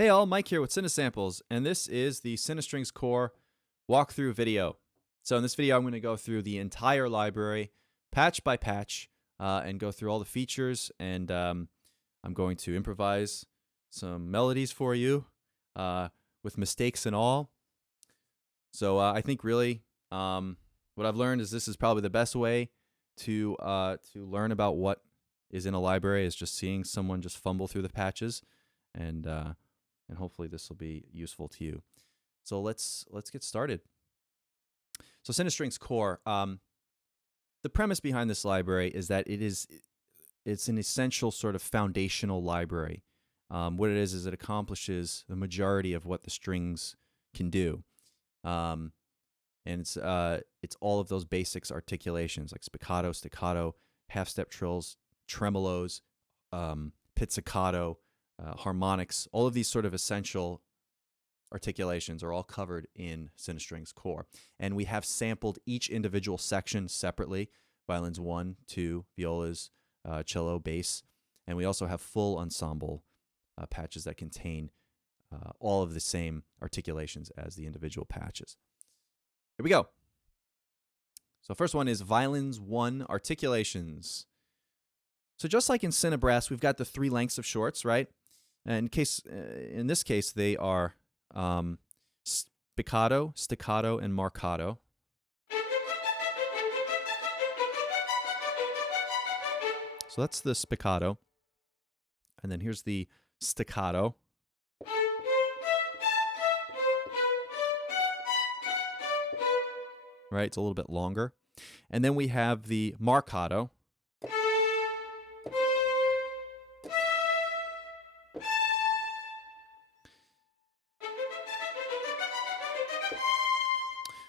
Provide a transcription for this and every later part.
Hey all, Mike here with CineSamples, and this is the CineStrings CORE walkthrough video. So in this video, I'm going to go through the entire library, patch by patch, and go through all the features, and I'm going to improvise some melodies for you with mistakes and all. So I think really what I've learned is this is probably the best way to learn about what is in a library is just seeing someone just fumble through the patches, and hopefully this will be useful to you. So let's get started. So CineStrings CORE, the premise behind this library is that it's an essential sort of foundational library. What it is it accomplishes the majority of what the strings can do. And it's all of those basics articulations like spiccato, staccato, half-step trills, tremolos, pizzicato, harmonics. All of these sort of essential articulations are all covered in CineStrings CORE. And we have sampled each individual section separately, Violins I, II, violas, cello, bass. And we also have full ensemble patches that contain all of the same articulations as the individual patches. Here we go. So first one is Violins I Articulations. So just like in CineBrass, we've got the 3 lengths of shorts, right? And in this case, they are spiccato, staccato, and marcato. So that's the spiccato. And then here's the staccato. Right, it's a little bit longer. And then we have the marcato.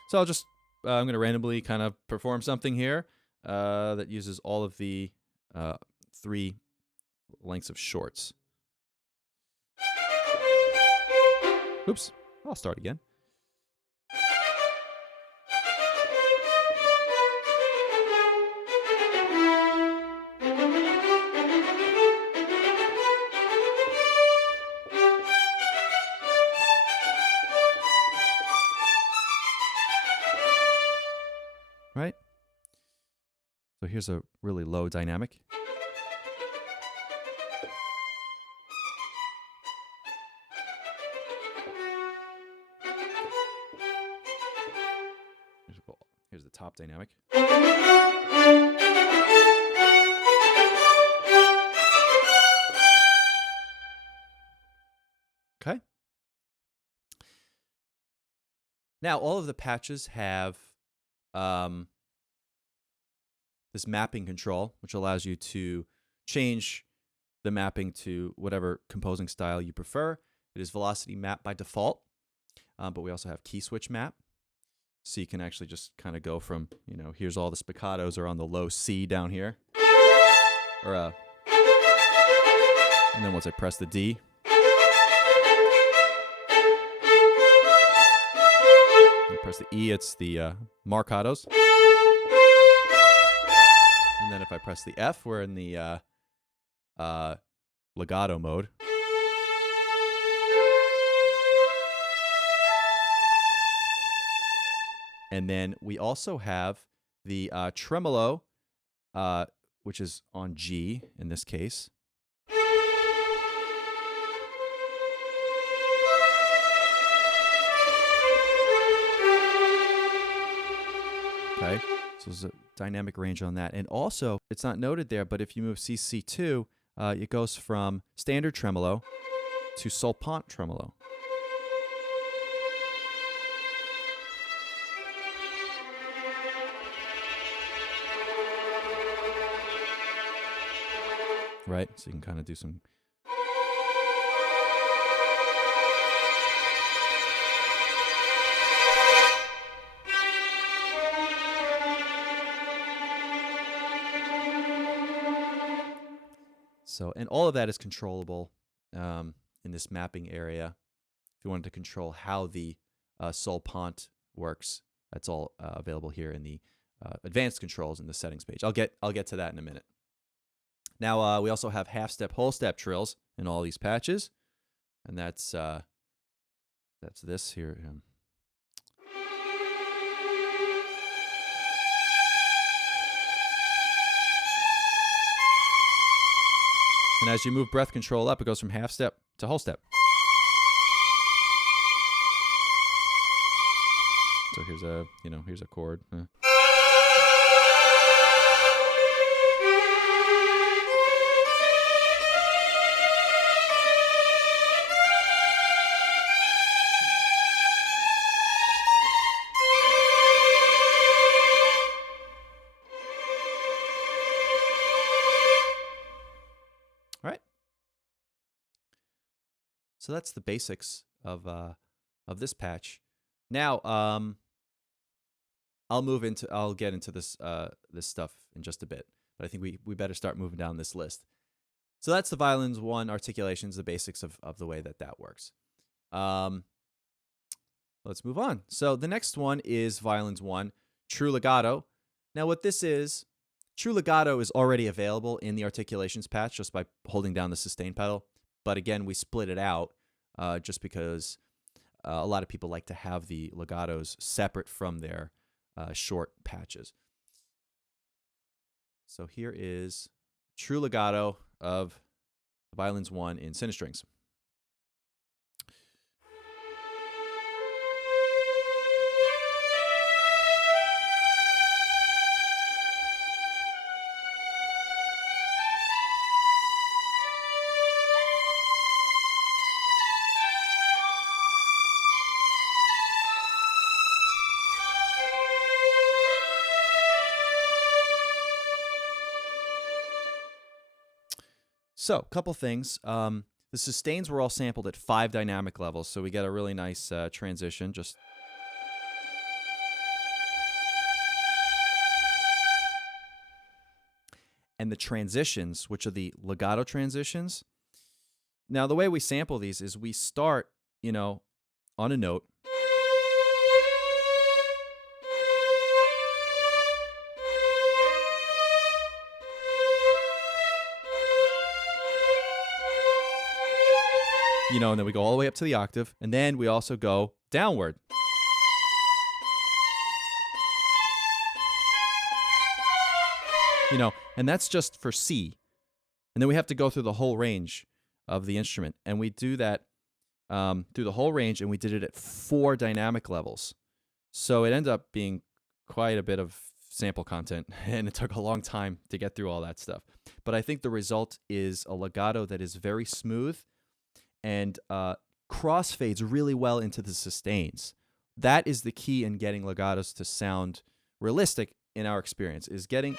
So I'm going to randomly kind of perform something here that uses all of the 3 lengths of shorts. Oops, I'll start again. Right? So here's a really low dynamic. Here's the top dynamic. Okay. Now all of the patches have this mapping control, which allows you to change the mapping to whatever composing style you prefer. It is velocity map by default, but we also have key switch map. So you can actually just kind of go from, here's all the spiccatos are on the low C down here. And then once I press the D, and press the E, it's the marcatos. And then if I press the F, we're in the legato mode. And then we also have the tremolo, which is on G in this case. Okay, so there's a dynamic range on that. And also, it's not noted there, but if you move CC2, it goes from standard tremolo to solpant tremolo. Right, so you can kind of do some. So, and all of that is controllable in this mapping area. If you wanted to control how the solpant works, that's all available here in the advanced controls in the settings page. I'll get to that in a minute. Now we also have half-step, whole-step trills in all these patches. And that's this here. And as you move breath control up, it goes from half step to whole step. So here's a, here's a chord. All right. So that's the basics of this patch. Now, I'll get into this this stuff in just a bit, but I think we better start moving down this list. So that's the Violins I Articulations, the basics of the way that works. Let's move on. So the next one is Violins I True Legato. Now what this is, True Legato is already available in the Articulations patch just by holding down the sustain pedal. But again, we split it out just because a lot of people like to have the legatos separate from their short patches. So here is True Legato of Violins I in CineStrings. So, a couple things. The sustains were all sampled at 5 dynamic levels, so we get a really nice transition. And the transitions, which are the legato transitions. Now, the way we sample these is we start, on a note. And then we go all the way up to the octave, and then we also go downward. And that's just for C. And then we have to go through the whole range of the instrument. And we do that through the whole range, and we did it at 4 dynamic levels. So it ended up being quite a bit of sample content, and it took a long time to get through all that stuff. But I think the result is a legato that is very smooth and crossfades really well into the sustains. That is the key in getting legatos to sound realistic in our experience, is getting...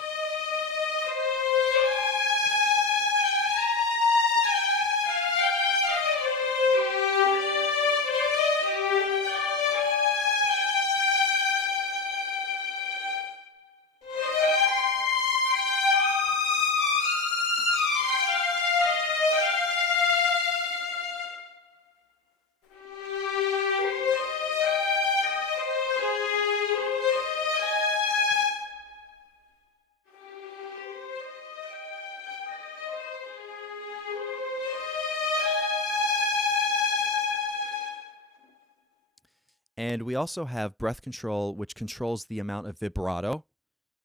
And we also have breath control, which controls the amount of vibrato.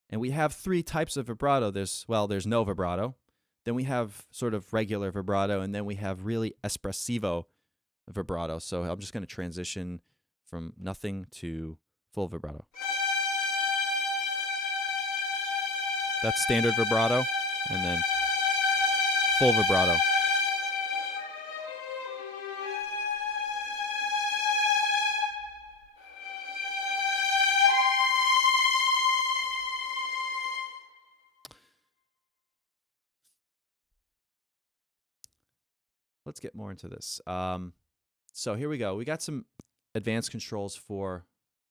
And we have 3 types of vibrato. There's no vibrato. Then we have sort of regular vibrato, and then we have really espressivo vibrato. So I'm just going to transition from nothing to full vibrato. That's standard vibrato, and then full vibrato. Let's get more into this. So here we go. We got some advanced controls for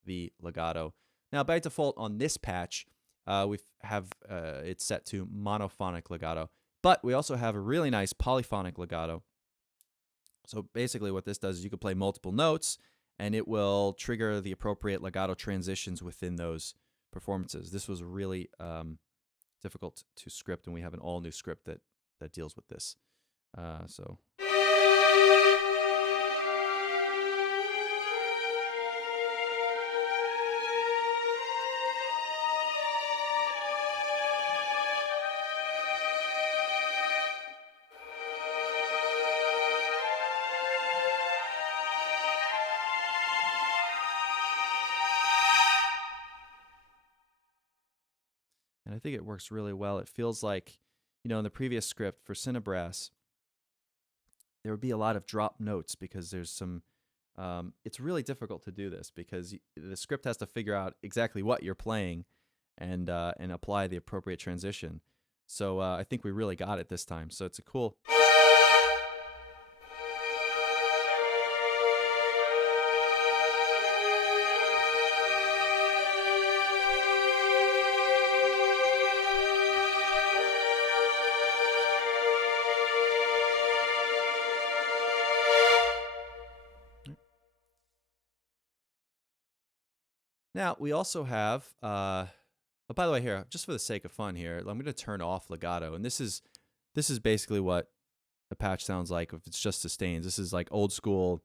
the legato. Now, by default on this patch, we have it set to monophonic legato, but we also have a really nice polyphonic legato. So basically what this does is you can play multiple notes, and it will trigger the appropriate legato transitions within those performances. This was really difficult to script, and we have an all-new script that deals with this. So... think it works really well. It feels like, in the previous script for CineBrass, there would be a lot of drop notes because there's some. It's really difficult to do this because the script has to figure out exactly what you're playing, and apply the appropriate transition. So I think we really got it this time. So it's a cool. Now, we also have, oh, by the way, here, just for the sake of fun here, I'm going to turn off legato. And this is basically what a patch sounds like if it's just sustains. This is like old school,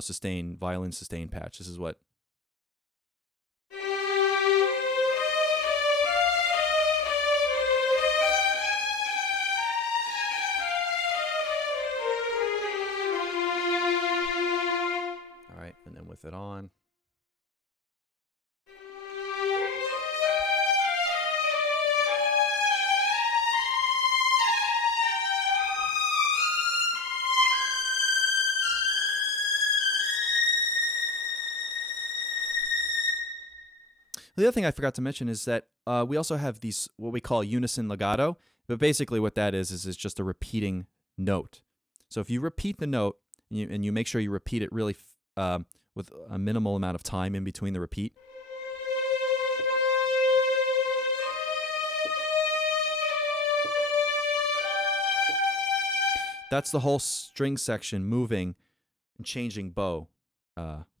sustain, violin sustain patch. This is what. All right, and then with it on. The other thing I forgot to mention is that we also have these, what we call unison legato. But basically what that is it's just a repeating note. So if you repeat the note, and you make sure you repeat it really with a minimal amount of time in between the repeat. That's the whole string section moving and changing bow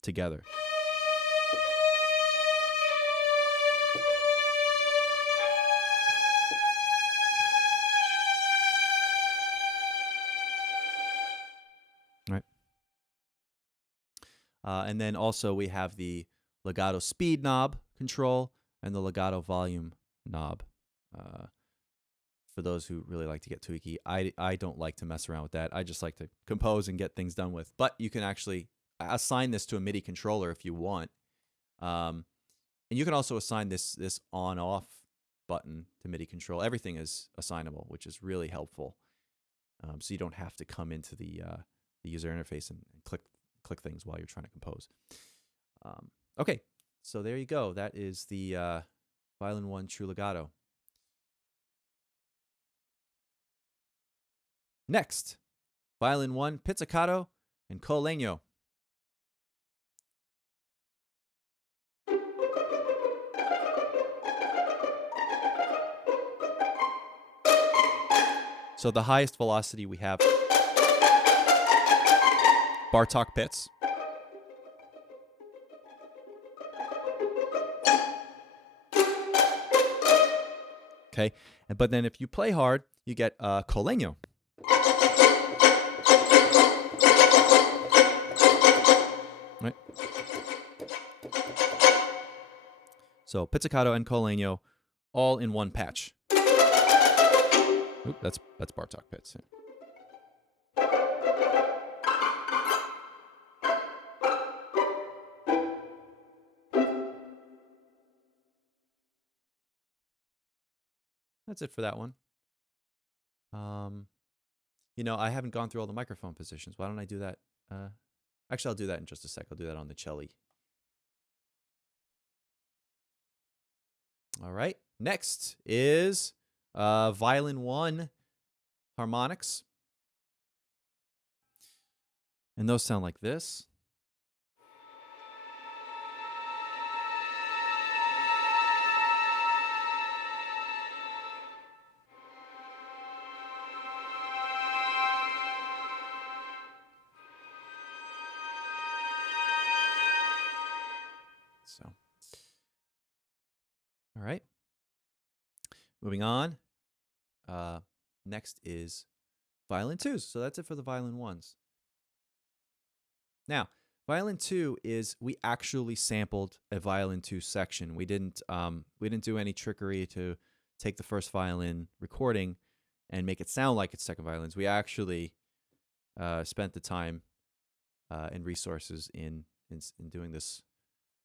together. Right. And then also we have the legato speed knob control and the legato volume knob. For those who really like to get tweaky, I don't like to mess around with that. I just like to compose and get things done with. But you can actually assign this to a MIDI controller if you want. And you can also assign this on-off button to MIDI control. Everything is assignable, which is really helpful. So you don't have to come into the user interface and click things while you're trying to compose. Okay, so there you go. That is the Violin I True Legato. Next, Violin I Pizzicato and Legno. So the highest velocity we have Bartok pits. Okay, but then if you play hard, you get Legno. Right. So Pizzicato and Legno all in one patch. Oop, that's Bartok pits. That's it for that one. I haven't gone through all the microphone positions. Why don't I do that? Actually, I'll do that in just a sec. I'll do that on the cello. All right. Next is Violin I Harmonics. And those sound like this. So, all right. Moving on. Next is Violin IIs. So that's it for the Violin Is. Now, Violin II is we actually sampled a Violin II section. We didn't do any trickery to take the first violin recording and make it sound like it's second violins. We actually spent the time and resources in doing this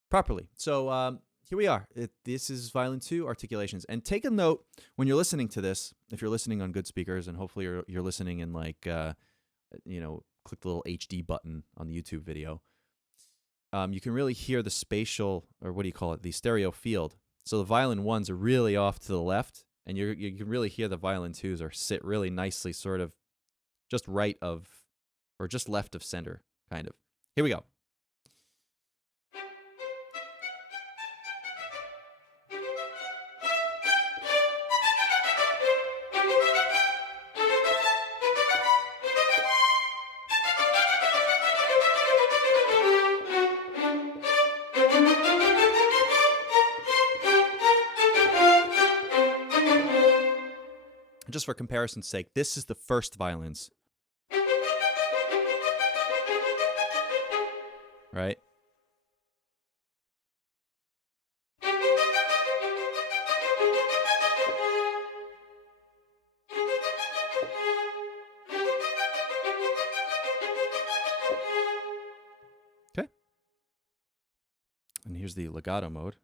properly. So here we are. This is Violin II Articulations. And take a note when you're listening to this, if you're listening on good speakers, and hopefully you're listening in like, click the little HD button on the YouTube video. You can really hear the spatial, or what do you call it, the stereo field. So the violin ones are really off to the left, and you can really hear the violin twos are sit really nicely, sort of just right of, or just left of center, kind of. Here we go. Just for comparison's sake, this is the first violins. Right? Okay. And here's the legato mode.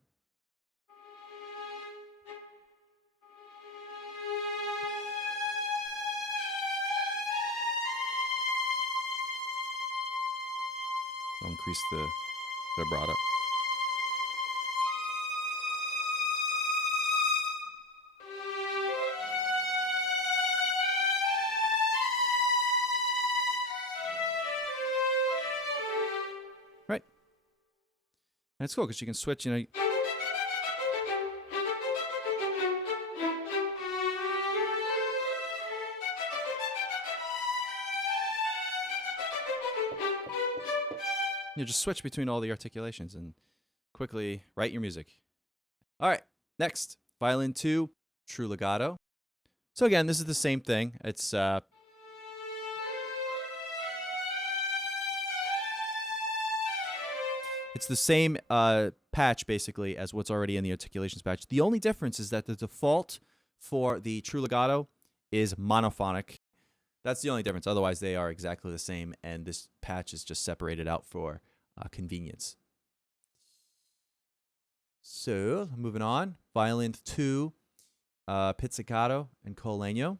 I'll increase the vibrato. Right. And it's cool because you can switch, You just switch between all the articulations and quickly write your music. All right, next, Violin II, True Legato. So again, this is the same thing. It's the same patch basically as what's already in the articulations patch. The only difference is that the default for the True Legato is monophonic. That's the only difference. Otherwise, they are exactly the same, and this patch is just separated out for convenience. So, moving on. Violin II, Pizzicato, and Legno.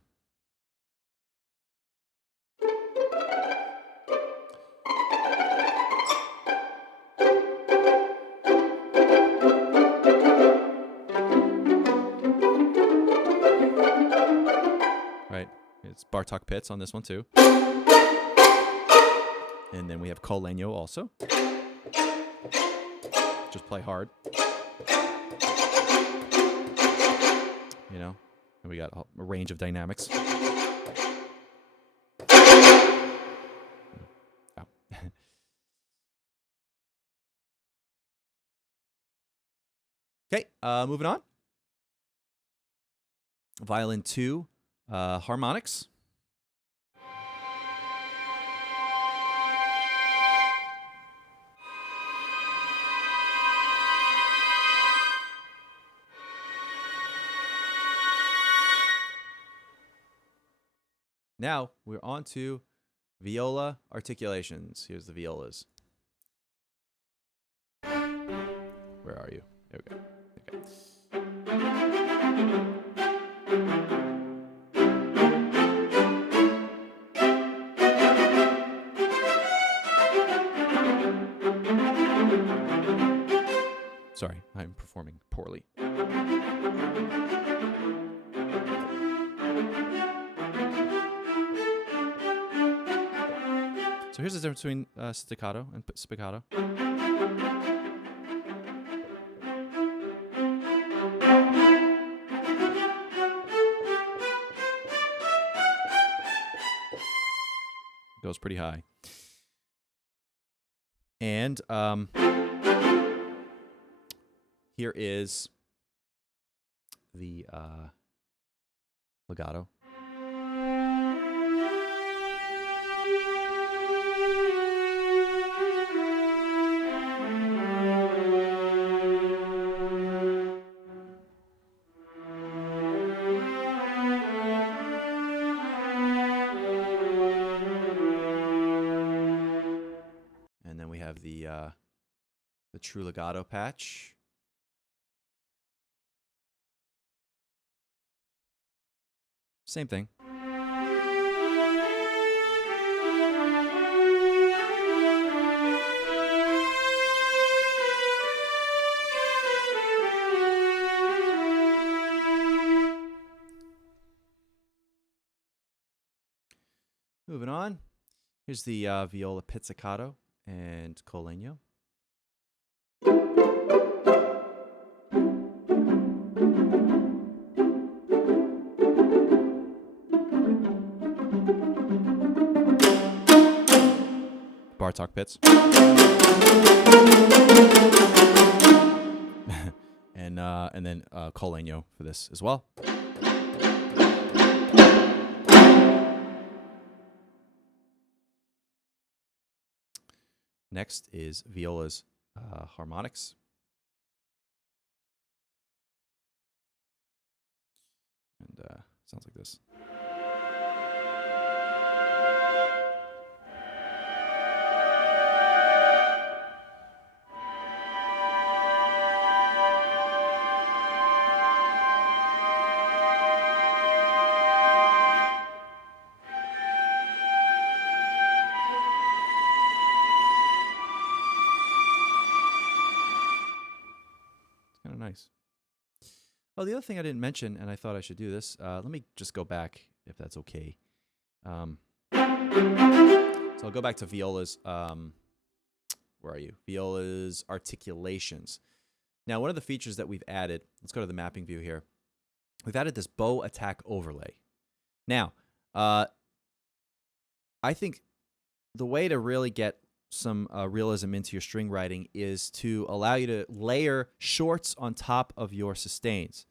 Right. It's Bartok Pitts on this one too. And then we have Legno also. Just play hard. You know, and we got a range of dynamics. Oh. Okay, moving on. Violin II, Harmonics. Now we're on to viola articulations. Here's the violas. Where are you? There we go. Okay. Sorry, I'm performing poorly. So here's the difference between staccato and spiccato. Goes pretty high. And here is the legato. And then we have the true legato patch. Same thing. Moving on. Here's the viola pizzicato and Legno. Bartok pits. and then Legno for this as well. Next is Violas Harmonics. And sounds like this. Kind of nice. Oh, the other thing I didn't mention, and I thought I should do this, let me just go back, if that's okay. So I'll go back to Violas, where are you? Violas Articulations. Now, one of the features that we've added, let's go to the mapping view here. We've added this bow attack overlay. Now, I think the way to really get some realism into your string writing is to allow you to layer shorts on top of your sustains.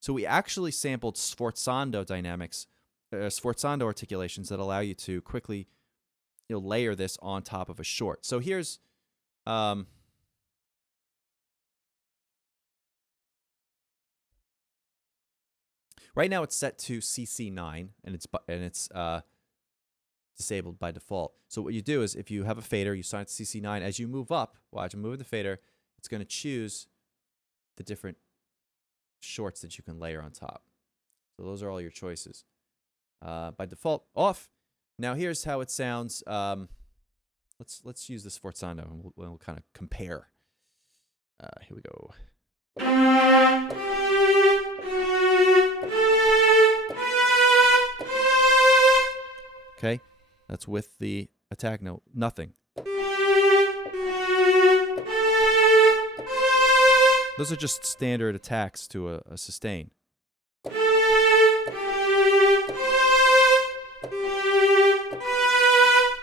So we actually sampled sforzando dynamics, sforzando articulations that allow you to quickly layer this on top of a short. So here's right now it's set to CC9 and it's disabled by default. So what you do is if you have a fader, you sign it to CC9. As you move up, watch, I'm moving the fader, it's going to choose the different shorts that you can layer on top. So those are all your choices. By default, off. Now here's how it sounds. Let's use the sforzando and we'll kind of compare. Here we go. Okay. That's with the attack note. Nothing. Those are just standard attacks to a sustain.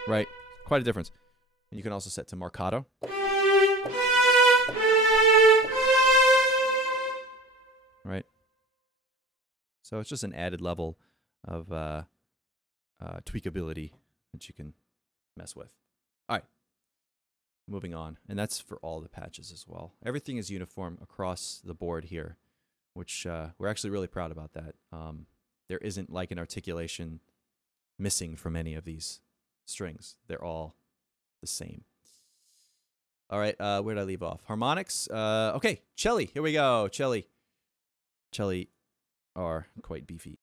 Right. Quite a difference. And you can also set to marcato. Right. So it's just an added level of tweakability that you can mess with. All right, moving on. And that's for all the patches as well. Everything is uniform across the board here, which we're actually really proud about that. There isn't like an articulation missing from any of these strings. They're all the same. All right, where did I leave off? Harmonics. Okay, celli. Here we go. Celli. Celli are quite beefy.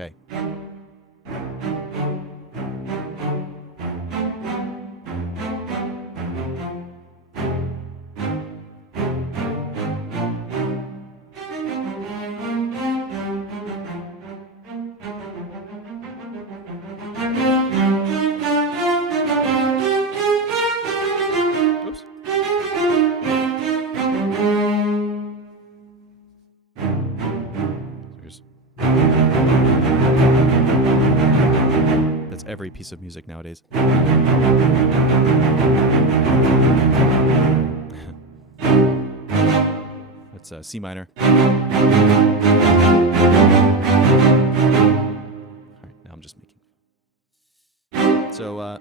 Okay. Oops. That's every piece of music nowadays. That's C minor. All right, now I'm just making. So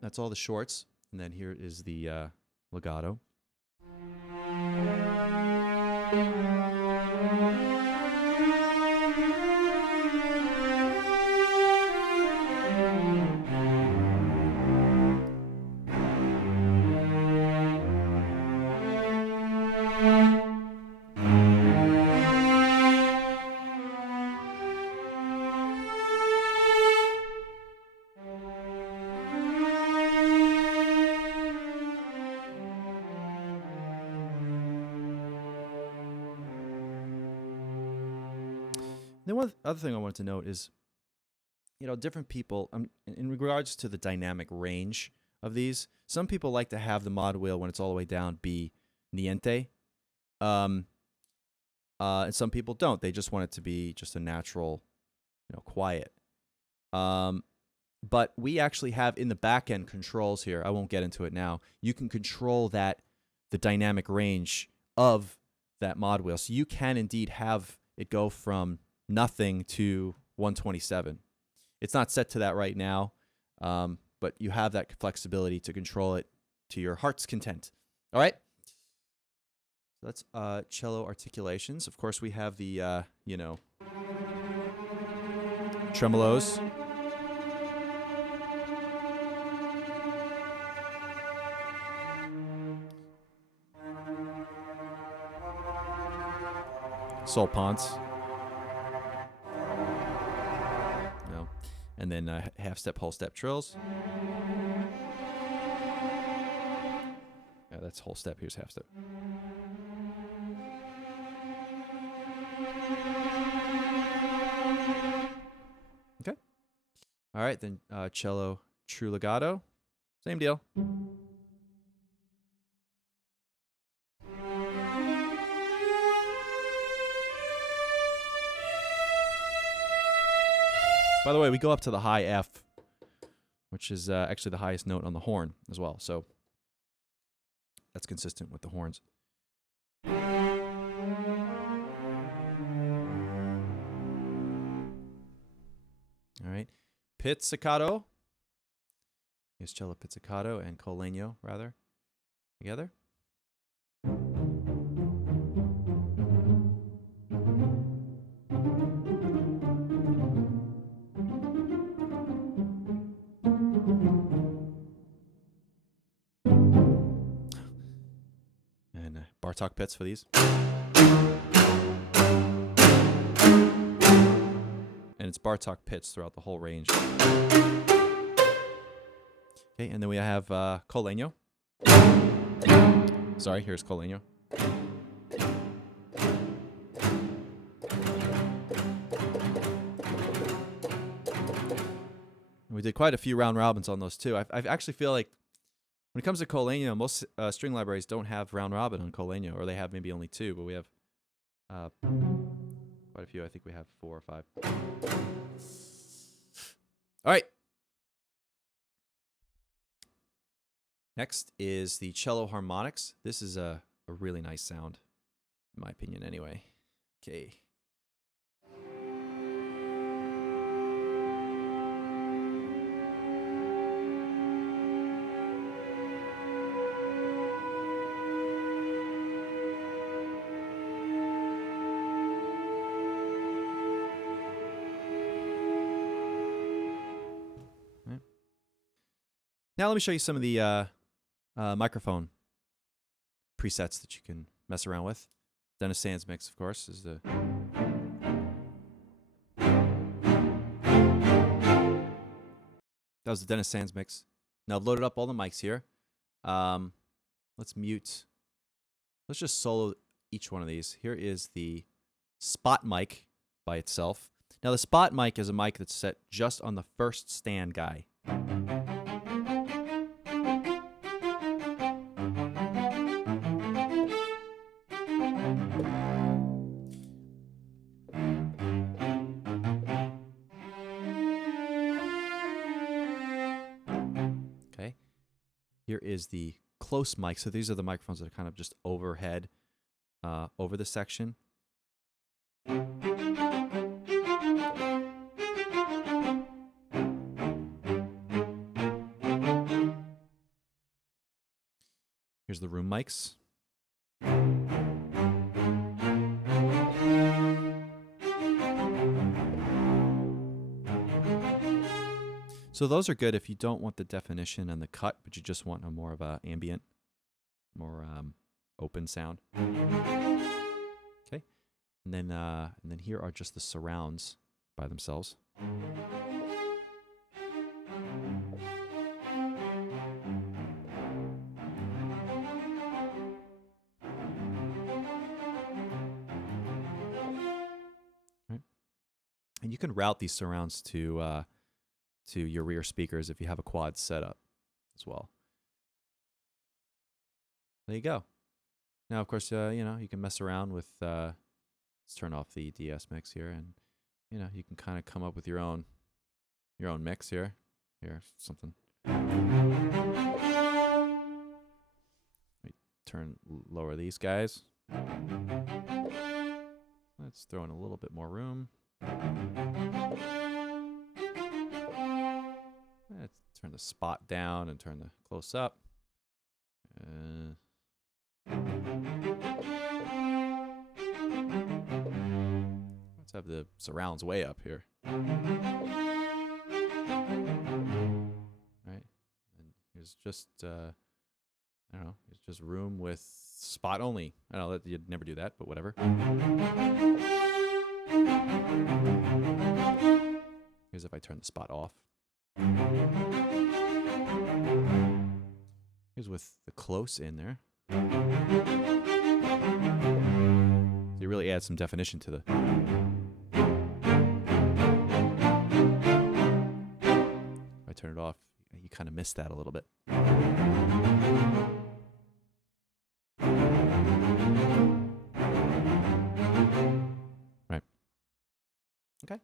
that's all the shorts, and then here is the legato. Then one other thing I wanted to note is, different people, in regards to the dynamic range of these, some people like to have the mod wheel when it's all the way down be niente. And some people don't. They just want it to be just a natural, quiet. But we actually have in the back end controls here. I won't get into it now. You can control the dynamic range of that mod wheel. So you can indeed have it go from nothing to 127. It's not set to that right now, but you have that flexibility to control it to your heart's content. All right? So that's cello articulations. Of course, we have the, tremolos. Solpants. No. And then half-step, whole-step trills. Yeah, that's whole step. Here's half step. Okay. All right, then cello true legato. Same deal. By the way, we go up to the high F, which is actually the highest note on the horn as well. So that's consistent with the horns. All right. Pizzicato. Here's cello pizzicato and Legno, rather, together. And Bartok pits for these. And it's Bartok pits throughout the whole range. Okay, and then we have Legno. Sorry, here's Legno. We did quite a few round robins on those too. I actually feel like when it comes to Legno, most string libraries don't have round robin on Legno, or they have maybe only 2, but we have quite a few. I think we have 4 or 5. All right. Next is the cello harmonics. This is a really nice sound, in my opinion anyway. Okay. Now let me show you some of the microphone presets that you can mess around with. Dennis Sands mix, of course, is the... That was the Dennis Sands mix. Now I've loaded up all the mics here. Let's mute. Let's just solo each one of these. Here is the spot mic by itself. Now the spot mic is a mic that's set just on the first stand guy. Here is the close mic. So these are the microphones that are kind of just overhead, over the section. Here's the room mics. So those are good if you don't want the definition and the cut, but you just want a more of a ambient, more open sound. Okay, and then here are just the surrounds by themselves. Right. And you can route these surrounds to your rear speakers if you have a quad setup as well. There you go. Now, of course, you know, you can mess around with, let's turn off the DS mix here, and, you know, you can kind of come up with your own mix here. Here, something. Lower these guys. Let's throw in a little bit more room. Let's turn the spot down and turn the close up. Let's have the surrounds way up here. Right? And here's just, I don't know, it's just room with spot only. I know that you'd never do that, but whatever. Here's if I turn the spot off. Here's with the close in there. So you really add some definition to the. If I turn it off, you kind of miss that a little bit. Right. Okay.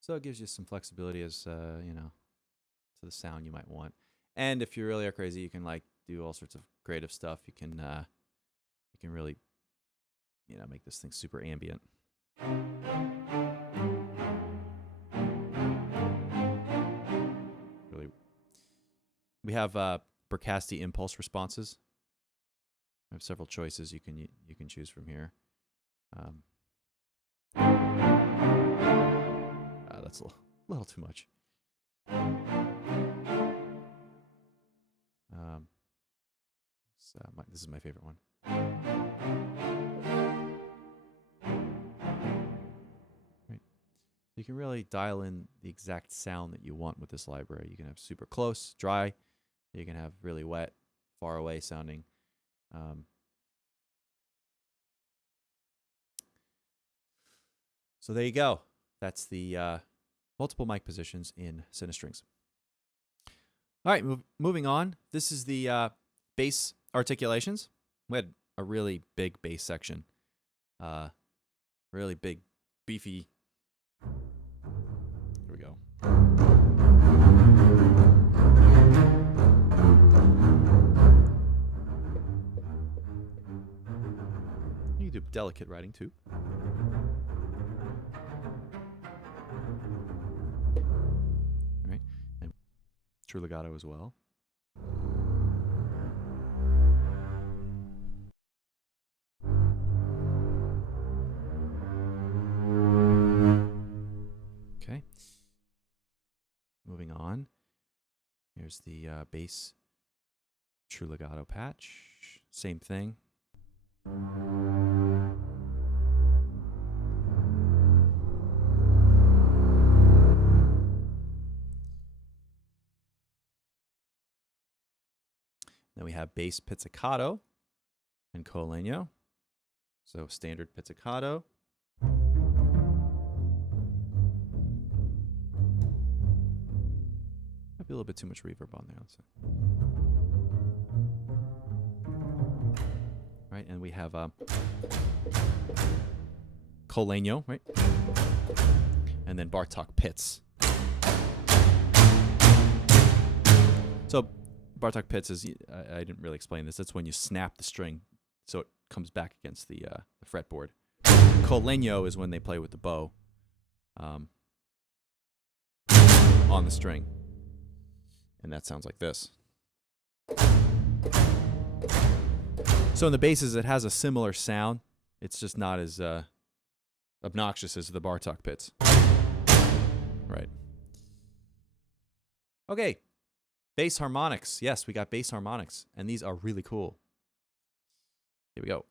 So it gives you some flexibility as, you know, to the sound you might want. And if you really are crazy, you can like do all sorts of creative stuff. You can really, you know, make this thing super ambient. Really, we have Berkasti impulse responses. We have several choices you can choose from here. That's a little too much. This is my favorite one. Right. You can really dial in the exact sound that you want with this library. You can have super close, dry. You can have really wet, far away sounding. So there you go. That's the multiple mic positions in CineStrings. All right, moving on. This is the bass articulations. We had a really big bass section. Really big, beefy. Here we go. You can do delicate writing too. All right, and true legato as well. Okay. Moving on. Here's the bass true legato patch. Same thing. Then we have bass pizzicato and Legno. So standard pizzicato. Might be a little bit too much reverb on there. Right, and we have Legno, right? And then Bartók Pits. So Bartók Pits is, I didn't really explain this. That's when you snap the string so it comes back against the fretboard. Legno is when they play with the bow on the string. And that sounds like this. So in the basses, it has a similar sound. It's just not as obnoxious as the Bartók Pits. Right. Okay. Bass harmonics. Yes, we got bass harmonics. And these are really cool. Here we go.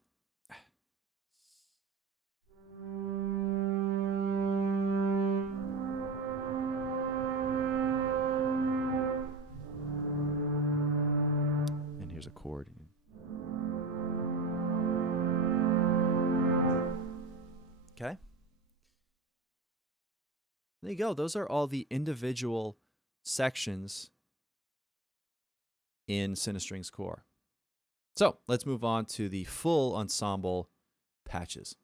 And here's a chord. Okay. There you go. Those are all the individual sections in CineStrings CORE. So let's move on to the full ensemble patches.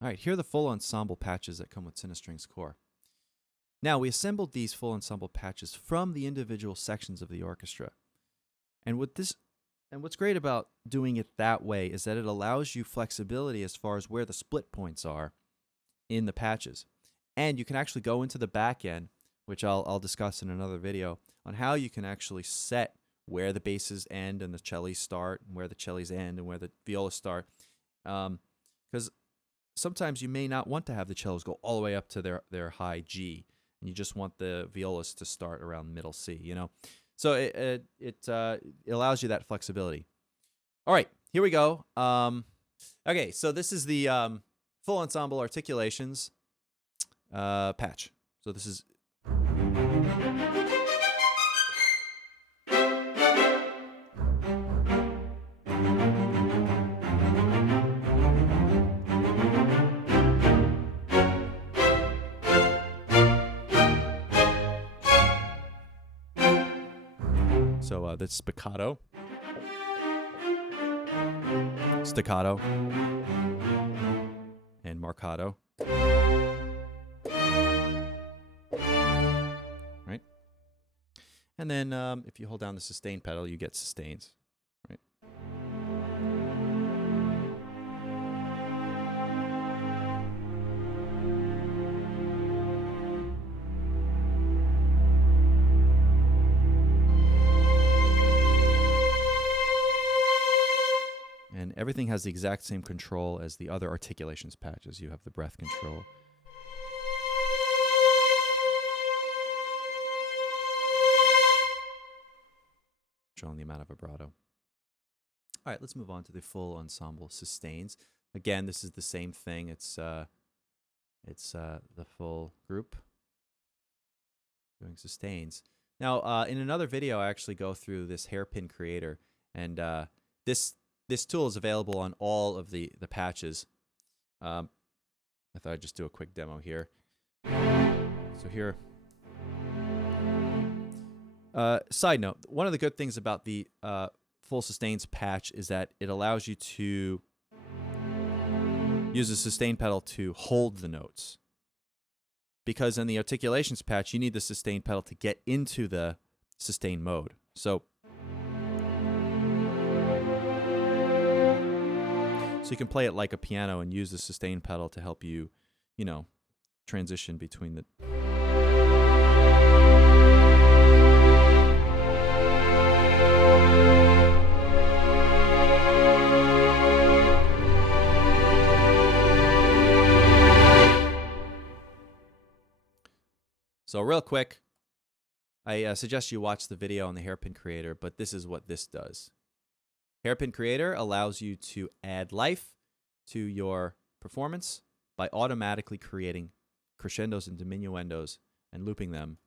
All right, here are the full ensemble patches that come with CineStrings CORE. Now, we assembled these full ensemble patches from the individual sections of the orchestra. And what's great about doing it that way is that it allows you flexibility as far as where the split points are in the patches. And you can actually go into the back end, which I'll discuss in another video, on how you can actually set where the basses end and the cellos start, and where the cellos end and where the violas start. Because sometimes you may not want to have the cellos go all the way up to their high G, and you just want the violas to start around middle C, you know? So it allows you that flexibility. All right, here we go. Okay, so this is the full ensemble articulations patch. So this is... So that's spiccato, staccato, and marcato. Right? And then if you hold down the sustain pedal, you get sustains. Right? And everything has the exact same control as the other articulations patches. You have the breath control. Controlling the amount of vibrato. All right, let's move on to the full ensemble sustains. Again, this is the same thing. It's the full group doing sustains. Now, in another video, I actually go through this hairpin creator, and this tool is available on all of the patches. I thought I'd just do a quick demo here. So here. Side note, one of the good things about the full sustains patch is that it allows you to use the sustain pedal to hold the notes. Because in the articulations patch, you need the sustain pedal to get into the sustain mode. So you can play it like a piano and use the sustain pedal to help you, you know, transition between the... So real quick, I suggest you watch the video on the hairpin creator, but this is what this does. Hairpin creator allows you to add life to your performance by automatically creating crescendos and diminuendos and looping them.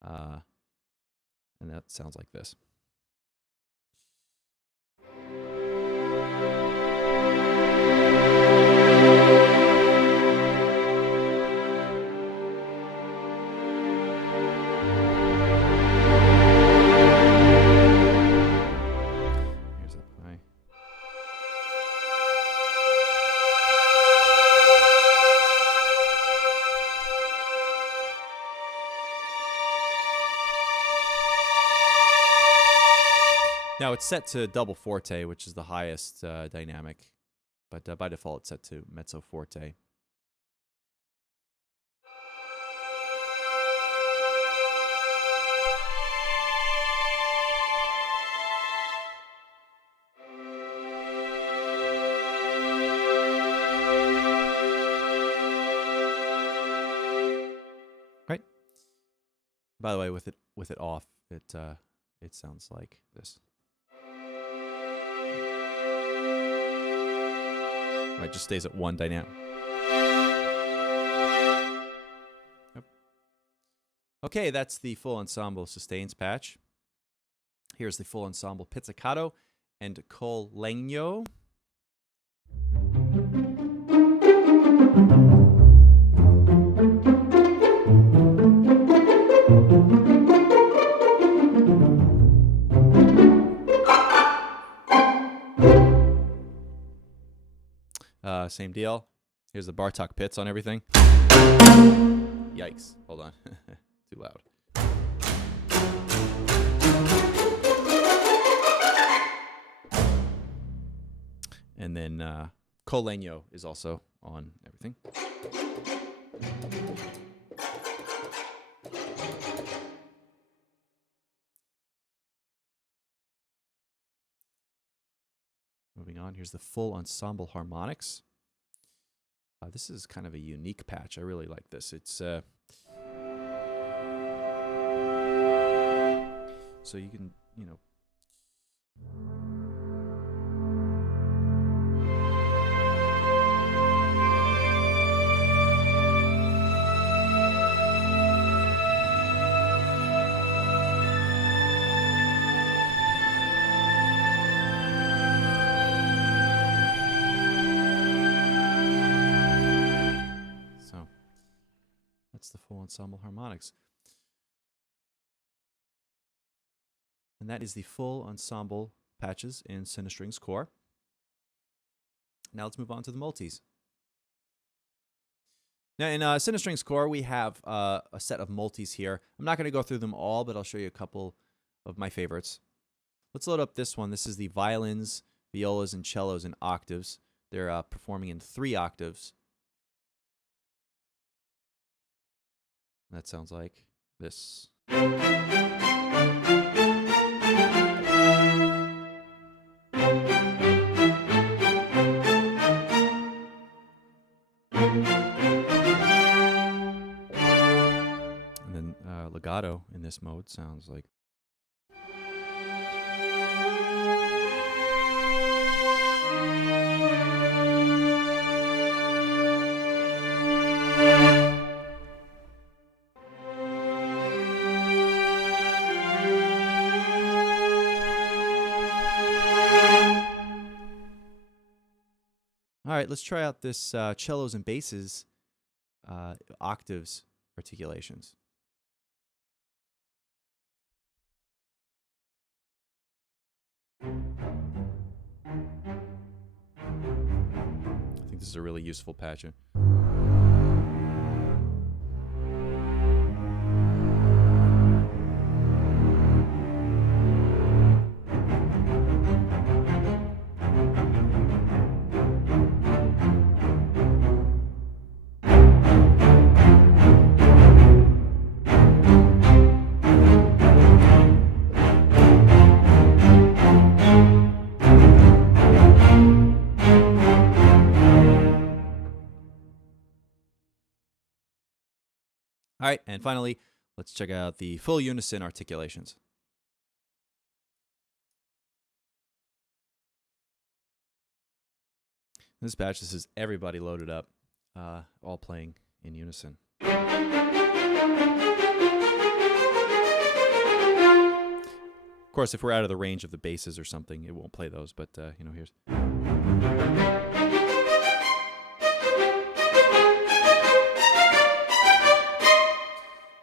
And that sounds like this. Now it's set to double forte, which is the highest dynamic, but by default it's set to mezzo forte. Right. By the way, with it off, it sounds like this. Right, just stays at one dynamic. Yep. Okay, that's the full ensemble sustains patch. Here's the full ensemble pizzicato and col legno. same deal. Here's the Bartok pits on everything. Yikes. Hold on. Too loud. And then Legno is also on everything. Moving on, here's the full Ensemble Harmonics. This is kind of a unique patch. I really like this. It's so you can, you know, that's the full Ensemble Harmonics. And that is the full Ensemble patches in CineStrings CORE. Now let's move on to the multis. Now in CineStrings CORE, we have a set of multis here. I'm not going to go through them all, but I'll show you a couple of my favorites. Let's load up this one. This is the violins, violas, and cellos in octaves. They're performing in 3 octaves. That sounds like this. And then legato in this mode sounds like. All right, let's try out this cellos and basses octaves articulations. I think this is a really useful patch. All right, and finally, let's check out the full unison articulations. This patch, this is everybody loaded up, all playing in unison. Of course, if we're out of the range of the basses or something, it won't play those, but, you know, here's...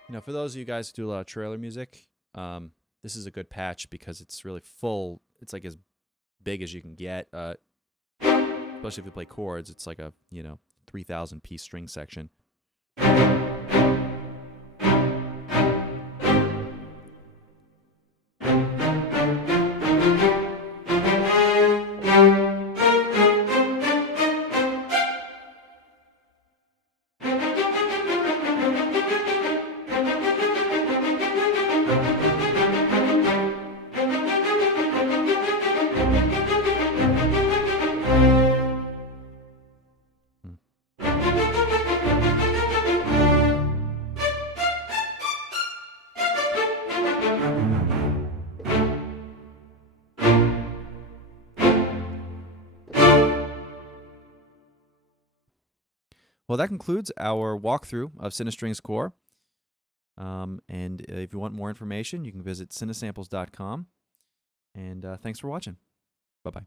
You know, for those of you guys who do a lot of trailer music, this is a good patch because it's really full. It's like as big as you can get. Especially if you play chords, it's like a, you know, 3,000 piece string section. Well, that concludes our walkthrough of CineStrings CORE. And if you want more information, you can visit cinesamples.com. And thanks for watching. Bye-bye.